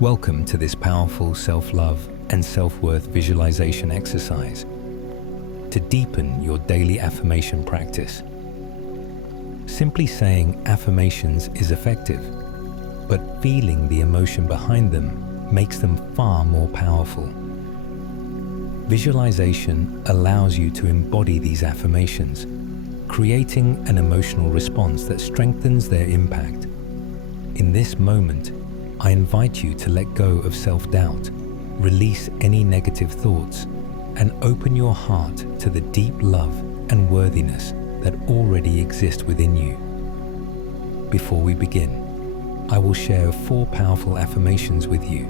Welcome to this powerful self-love and self-worth visualization exercise to deepen your daily affirmation practice. Simply saying affirmations is effective, but feeling the emotion behind them makes them far more powerful. Visualization allows you to embody these affirmations, creating an emotional response that strengthens their impact. In this moment, I invite you to let go of self-doubt, release any negative thoughts, and open your heart to the deep love and worthiness that already exist within you. Before we begin, I will share 4 powerful affirmations with you.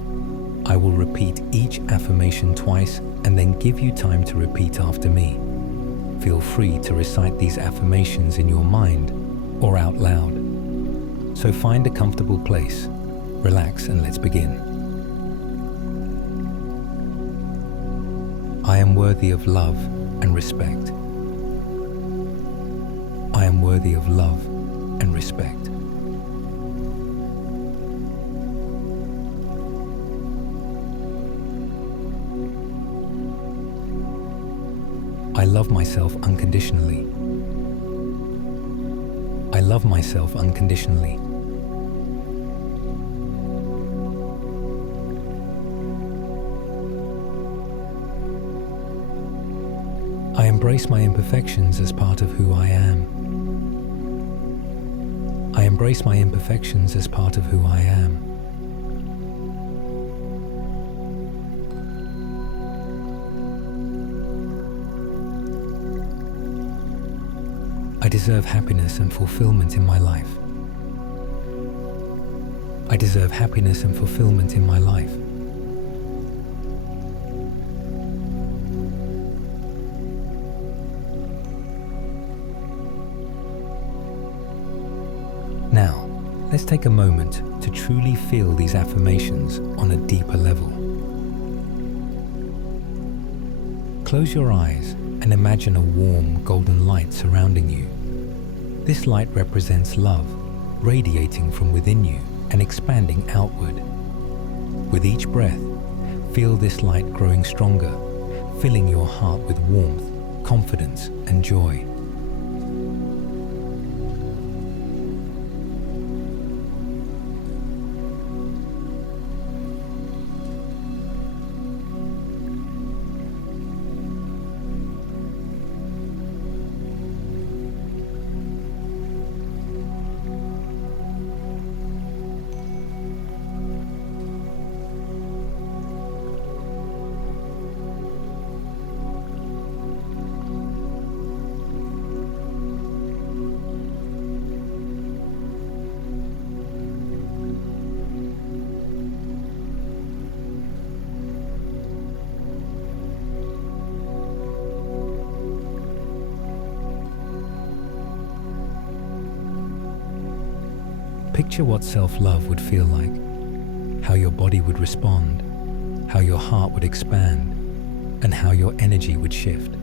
I will repeat each affirmation twice and then give you time to repeat after me. Feel free to recite these affirmations in your mind or out loud. So find a comfortable place, relax, and let's begin. I am worthy of love and respect. I am worthy of love and respect. I love myself unconditionally. I love myself unconditionally. I embrace my imperfections as part of who I am. I embrace my imperfections as part of who I am. I deserve happiness and fulfillment in my life. I deserve happiness and fulfillment in my life. Now, let's take a moment to truly feel these affirmations on a deeper level. Close your eyes and imagine a warm golden light surrounding you. This light represents love, radiating from within you and expanding outward. With each breath, feel this light growing stronger, filling your heart with warmth, confidence, and joy. Picture what self-love would feel like, how your body would respond, how your heart would expand, and how your energy would shift.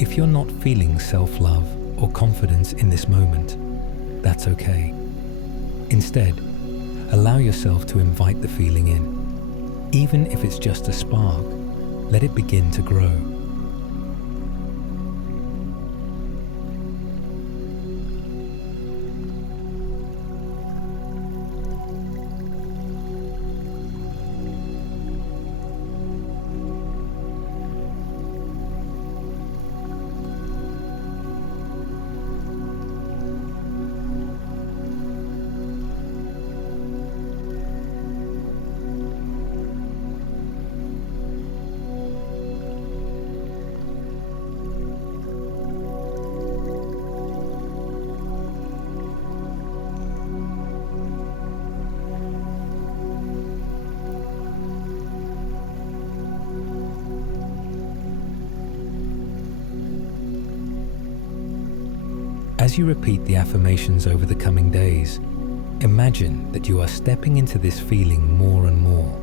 If you're not feeling self-love or confidence in this moment, that's okay. Instead, allow yourself to invite the feeling in. Even if it's just a spark, let it begin to grow. As you repeat the affirmations over the coming days, imagine that you are stepping into this feeling more and more.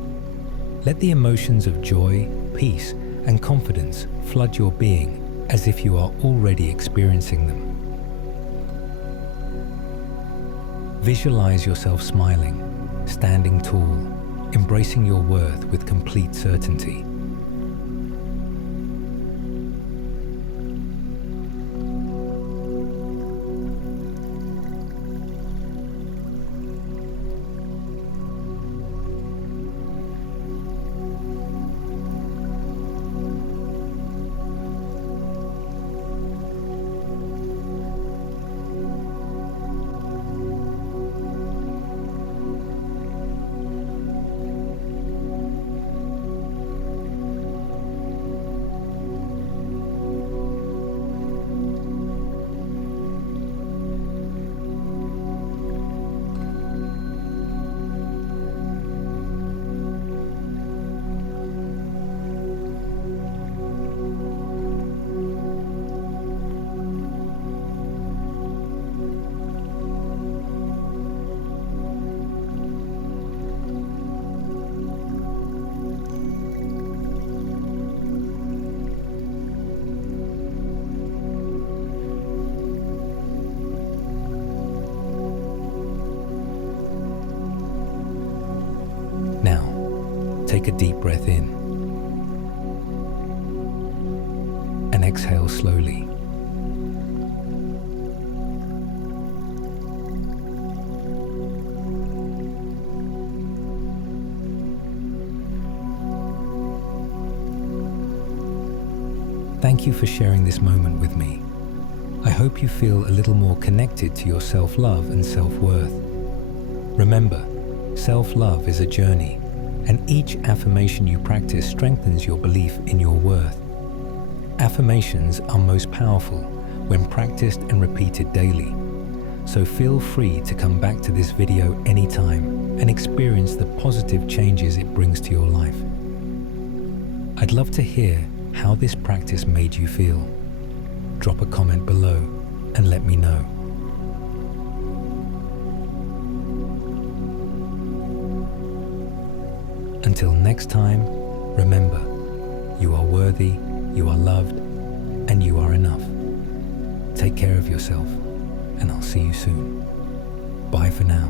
Let the emotions of joy, peace, and confidence flood your being as if you are already experiencing them. Visualize yourself smiling, standing tall, embracing your worth with complete certainty. Now, take a deep breath in and exhale slowly. Thank you for sharing this moment with me. I hope you feel a little more connected to your self-love and self-worth. Remember, self-love is a journey, and each affirmation you practice strengthens your belief in your worth. Affirmations are most powerful when practiced and repeated daily, so feel free to come back to this video anytime and experience the positive changes it brings to your life. I'd love to hear how this practice made you feel. Drop a comment below and let me know. Until next time, remember, you are worthy, you are loved, and you are enough. Take care of yourself, and I'll see you soon. Bye for now.